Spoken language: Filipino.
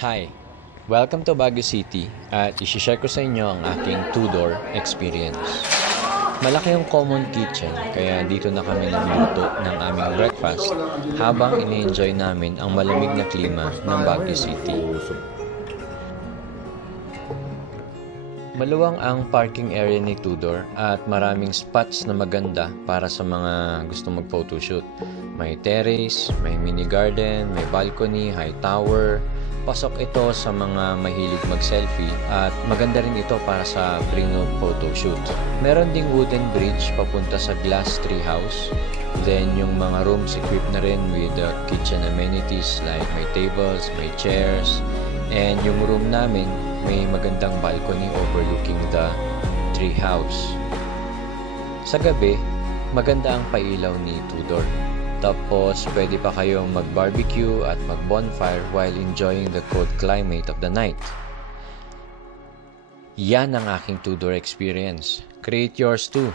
Hi! Welcome to Baguio City at isi-share ko sa inyo ang aking two-door experience. Malaki yung common kitchen kaya dito na kami nagluto ng aming breakfast habang ini-enjoy namin ang malamig na klima ng Baguio City. Maluwang ang parking area ni Tudor at maraming spots na maganda para sa mga gusto mag-photoshoot. May terrace, may mini garden, may balcony, high tower. Pasok ito sa mga mahilig mag-selfie at maganda rin ito para sa prenup photoshoot. Meron ding wooden bridge papunta sa glass tree house. Then yung mga rooms equipped na rin with kitchen amenities like may tables, may chairs. And yung room namin may magandang balcony overlooking the tree house. Sa gabi, maganda ang pailaw ni Tudor. Tapos, pwede pa kayong mag-barbecue at mag-bonfire while enjoying the cold climate of the night. Yan ang aking Tudor experience. Create yours too!